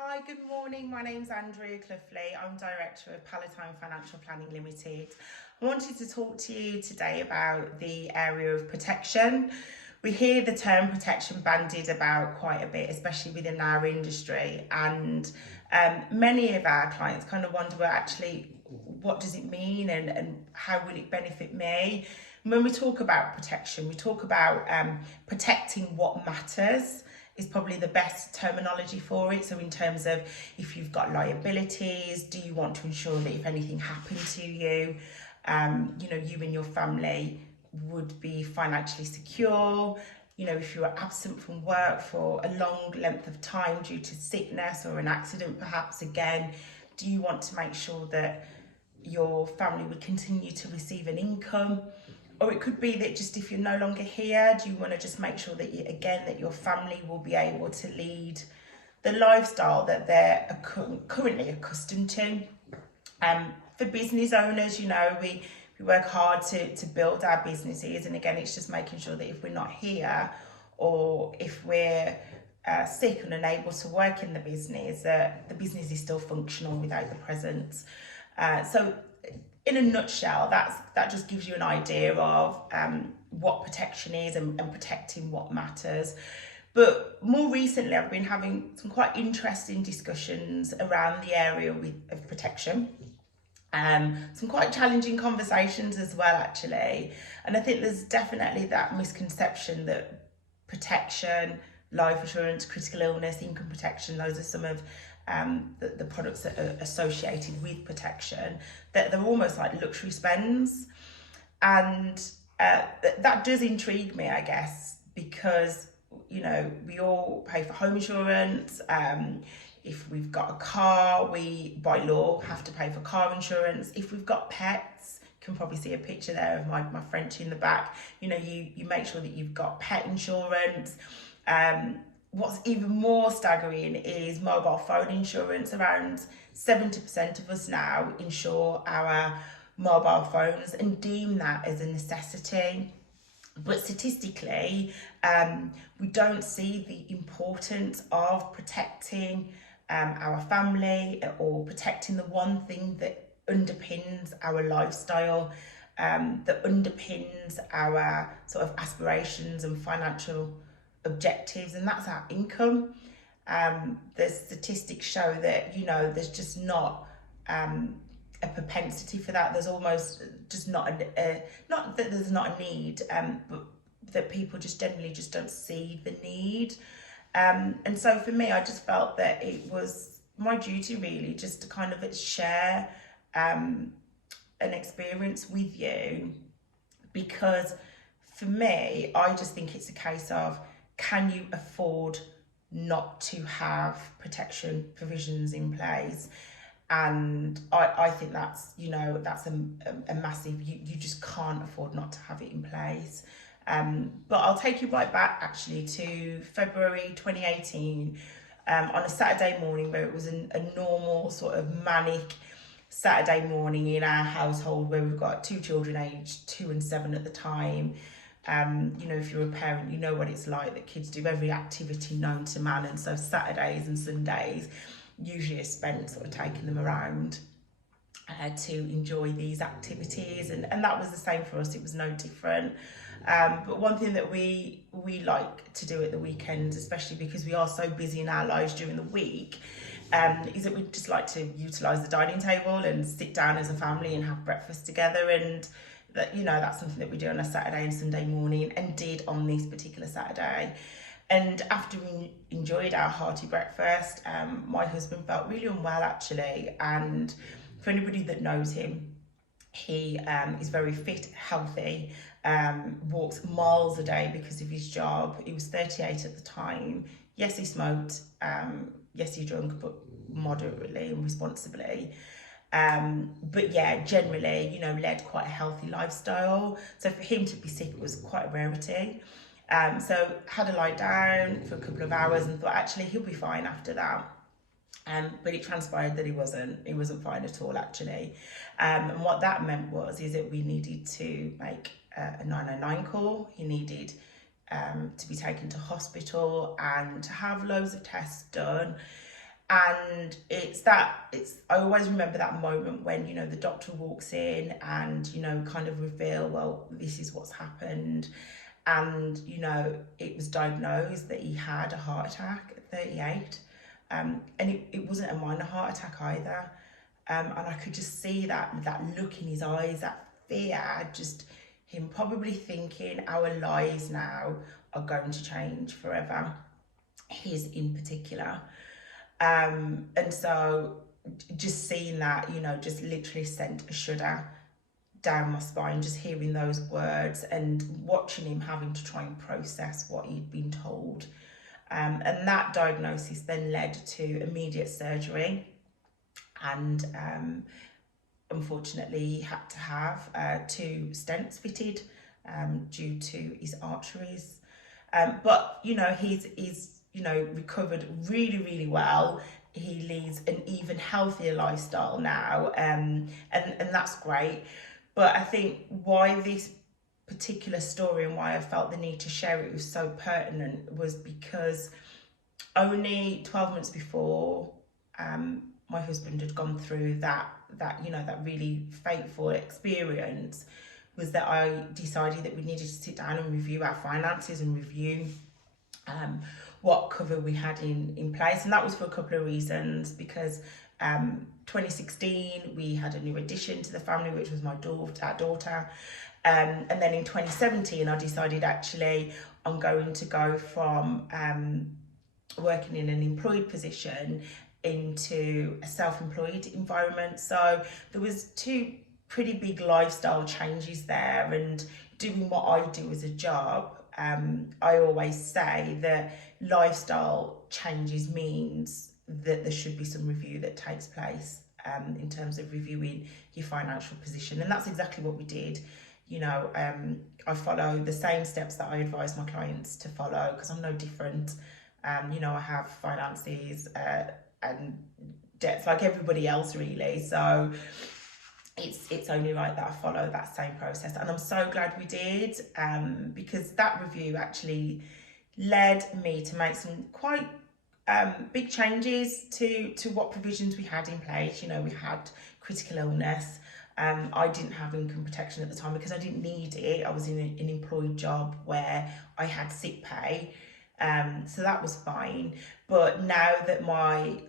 Hi, good morning. My name's Andrea Cloughley. I'm Director of Palatine Financial Planning Limited. I wanted to talk to you today about the area of protection. We hear the term protection bandied about quite a bit, especially within our industry, and many of our clients kind of wonder, well, actually, what does it mean and how will it benefit me? When we talk about protection, we talk about protecting what matters is probably the best terminology for it. So in terms of if you've got liabilities, do you want to ensure that if anything happened to you, you and your family would be financially secure? If you were absent from work for a long length of time due to sickness or an accident, perhaps again, do you want to make sure that your family would continue to receive an income? Or it could be that just if you're no longer here, do you want to just make sure that that your family will be able to lead the lifestyle that they're currently accustomed to? For business owners, we work hard to build our businesses, and again, it's just making sure that if we're not here or if we're sick and unable to work in the business, that the business is still functional without the presence. So in a nutshell, that just gives you an idea of what protection is and protecting what matters. But more recently, I've been having some quite interesting discussions around the area of protection. Some quite challenging conversations as well, actually. And I think there's definitely that misconception that protection, life insurance, critical illness, income protection, those are some of the products that are associated with protection, that they're almost like luxury spends. And that does intrigue me, I guess, because, we all pay for home insurance. If we've got a car, we, by law, have to pay for car insurance. If we've got pets, you can probably see a picture there of my Frenchie in the back. You make sure that you've got pet insurance. What's even more staggering is mobile phone insurance. Around 70% of us now insure our mobile phones and deem that as a necessity. But statistically, we don't see the importance of protecting our family or protecting the one thing that underpins our lifestyle, that underpins our sort of aspirations and financial objectives, and that's our income. The statistics show that there's just not a propensity for that. There's almost just not not that there's not a need, but that people just generally just don't see the need. And so for me, I just felt that it was my duty really just to kind of share an experience with you, because for me, I just think it's a case of, can you afford not to have protection provisions in place? And I think that's a massive, you just can't afford not to have it in place. But I'll take you right back actually to February 2018, on a Saturday morning where it was a normal sort of manic Saturday morning in our household, where we've got two children aged 2 and 7 at the time. If you're a parent, you know what it's like, that kids do every activity known to man, and so Saturdays and Sundays usually are spent sort of taking them around to enjoy these activities, and that was the same for us. It was no different. But one thing that we like to do at the weekends, especially because we are so busy in our lives during the week, is that we just like to utilise the dining table and sit down as a family and have breakfast together. And that's something that we do on a Saturday and Sunday morning, and did on this particular Saturday. And after we enjoyed our hearty breakfast, my husband felt really unwell actually. And for anybody that knows him, he is very fit, healthy, walks miles a day because of his job. He was 38 at the time. Yes, he smoked. Yes, he drank, but moderately and responsibly. But yeah, generally, led quite a healthy lifestyle. So for him to be sick was quite a rarity. So had a lie down for a couple of hours and thought actually he'll be fine after that. But it transpired that he wasn't fine at all actually. And what that meant is that we needed to make a 999 call. He needed to be taken to hospital and to have loads of tests done. And I always remember that moment when, you know, the doctor walks in and, you know, kind of reveal, well, this is what's happened. And, you know, it was diagnosed that he had a heart attack at 38. And it wasn't a minor heart attack either. And I could just see that look in his eyes, that fear, just him probably thinking our lives now are going to change forever, his in particular. And so just seeing that, you know, just literally sent a shudder down my spine, just hearing those words and watching him having to try and process what he'd been told. And that diagnosis then led to immediate surgery, and unfortunately he had to have 2 stents fitted due to his arteries. But, you know, he's you know, recovered really, really well. He leads an even healthier lifestyle now, and that's great. But I think why this particular story and why I felt the need to share it was so pertinent was because only 12 months before, my husband had gone through that you know, that really fateful experience, was that I decided that we needed to sit down and review our finances and review what cover we had in place. And that was for a couple of reasons, because 2016 we had a new addition to the family, which was our daughter. And then in 2017 I decided actually I'm going to go from working in an employed position into a self-employed environment. So there was 2 pretty big lifestyle changes there, and doing what I do as a job, I always say that lifestyle changes means that there should be some review that takes place in terms of reviewing your financial position. And that's exactly what we did. You know, I follow the same steps that I advise my clients to follow, because I'm no different. You know, I have finances and debts like everybody else, really. So it's only right that I follow that same process, and I'm so glad we did, because that review actually led me to make some quite big changes to what provisions we had in place. You know, we had critical illness. I didn't have income protection at the time because I didn't need it. I was in an employed job where I had sick pay. So that was fine. But now that my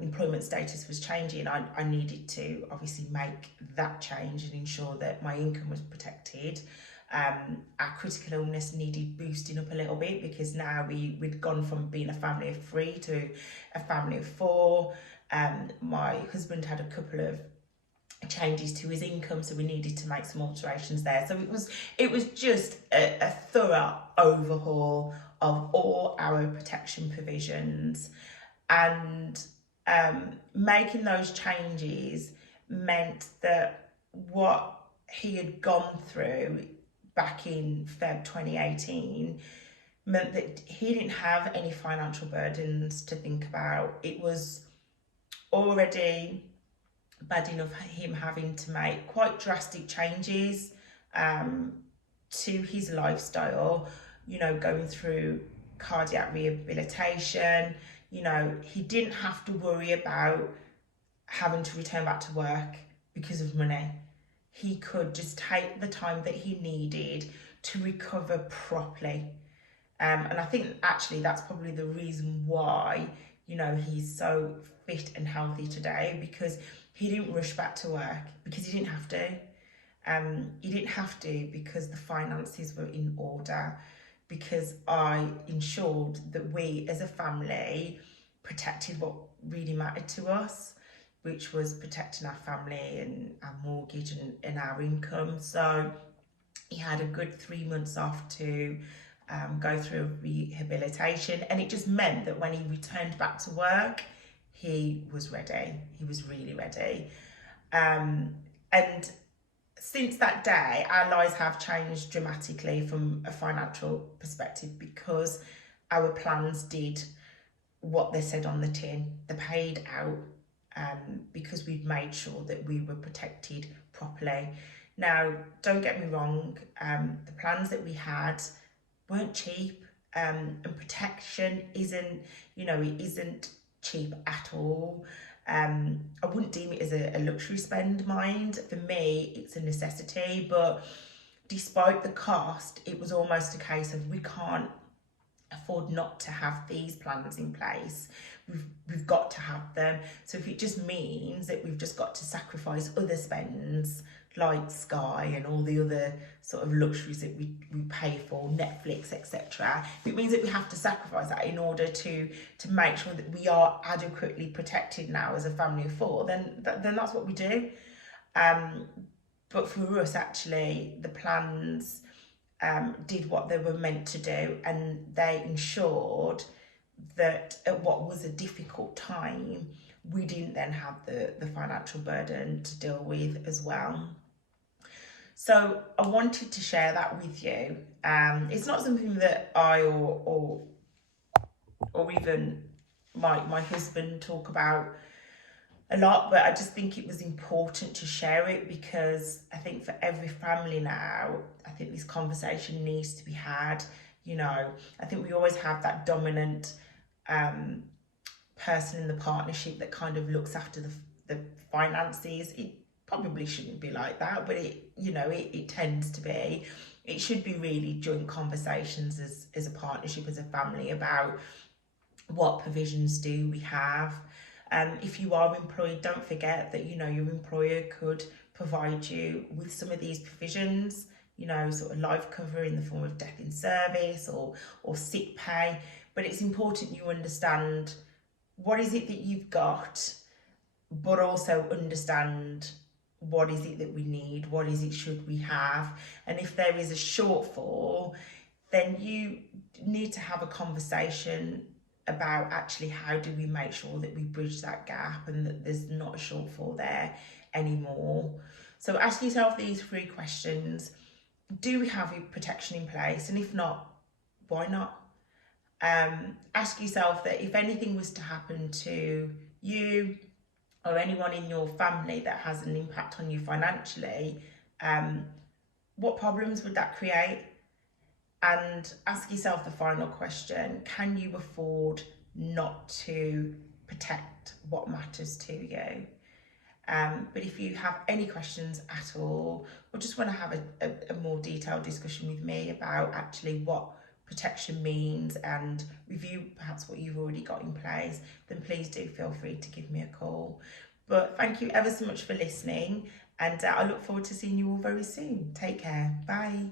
employment status was changing, I needed to obviously make that change and ensure that my income was protected. Our critical illness needed boosting up a little bit, because now we'd gone from being a family of 3 to a family of 4. My husband had a couple of changes to his income, so we needed to make some alterations there. So it was just a thorough overhaul of all our protection provisions, and making those changes meant that what he had gone through back in Feb 2018 meant that he didn't have any financial burdens to think about. It was already bad enough him having to make quite drastic changes to his lifestyle, you know, going through cardiac rehabilitation. You know, he didn't have to worry about having to return back to work because of money. He could just take the time that he needed to recover properly. And I think actually that's probably the reason why, you know, he's so fit and healthy today, because he didn't rush back to work because he didn't have to. He didn't have to because the finances were in order, because I ensured that we as a family protected what really mattered to us, which was protecting our family and our mortgage and our income. So he had a good 3 months off to go through rehabilitation, and it just meant that when he returned back to work, he was ready. He was really ready. And since that day, our lives have changed dramatically from a financial perspective, because our plans did what they said on the tin. They paid out because we'd made sure that we were protected properly. Now, don't get me wrong, the plans that we had weren't cheap, and protection isn't, you know, it isn't cheap at all. I wouldn't deem it as a luxury spend, mind. For me, it's a necessity, but despite the cost, it was almost a case of we can't afford not to have these plans in place. We've got to have them. So if it just means that we've just got to sacrifice other spends like Sky and all the other sort of luxuries that we pay for, Netflix, etc. If it means that we have to sacrifice that in order to make sure that we are adequately protected now as a family of four, then that's what we do. But for us, actually, the plans did what they were meant to do, and they ensured that at what was a difficult time, we didn't then have the financial burden to deal with as well. So I wanted to share that with you. It's not something that I or even my husband talk about a lot, but I just think it was important to share it, because I think for every family now, I think this conversation needs to be had. You know, I think we always have that dominant person in the partnership that kind of looks after the finances. It probably shouldn't be like that, but it tends to be. It should be really joint conversations as a partnership, as a family, about what provisions do we have. If you are employed, don't forget that your employer could provide you with some of these provisions, sort of life cover in the form of death in service or sick pay. But it's important you understand what is it that you've got, but also understand what is it that we need, what is it should we have. And if there is a shortfall, then you need to have a conversation about actually how do we make sure that we bridge that gap and that there's not a shortfall there anymore. So ask yourself these 3 questions. Do we have protection in place? And if not, why not? Ask yourself that if anything was to happen to you or anyone in your family that has an impact on you financially, what problems would that create? And ask yourself the final question: can you afford not to protect what matters to you? But if you have any questions at all, or just want to have a more detailed discussion with me about actually what protection means and review perhaps what you've already got in place, then please do feel free to give me a call. But thank you ever so much for listening, and I look forward to seeing you all very soon. Take care. Bye.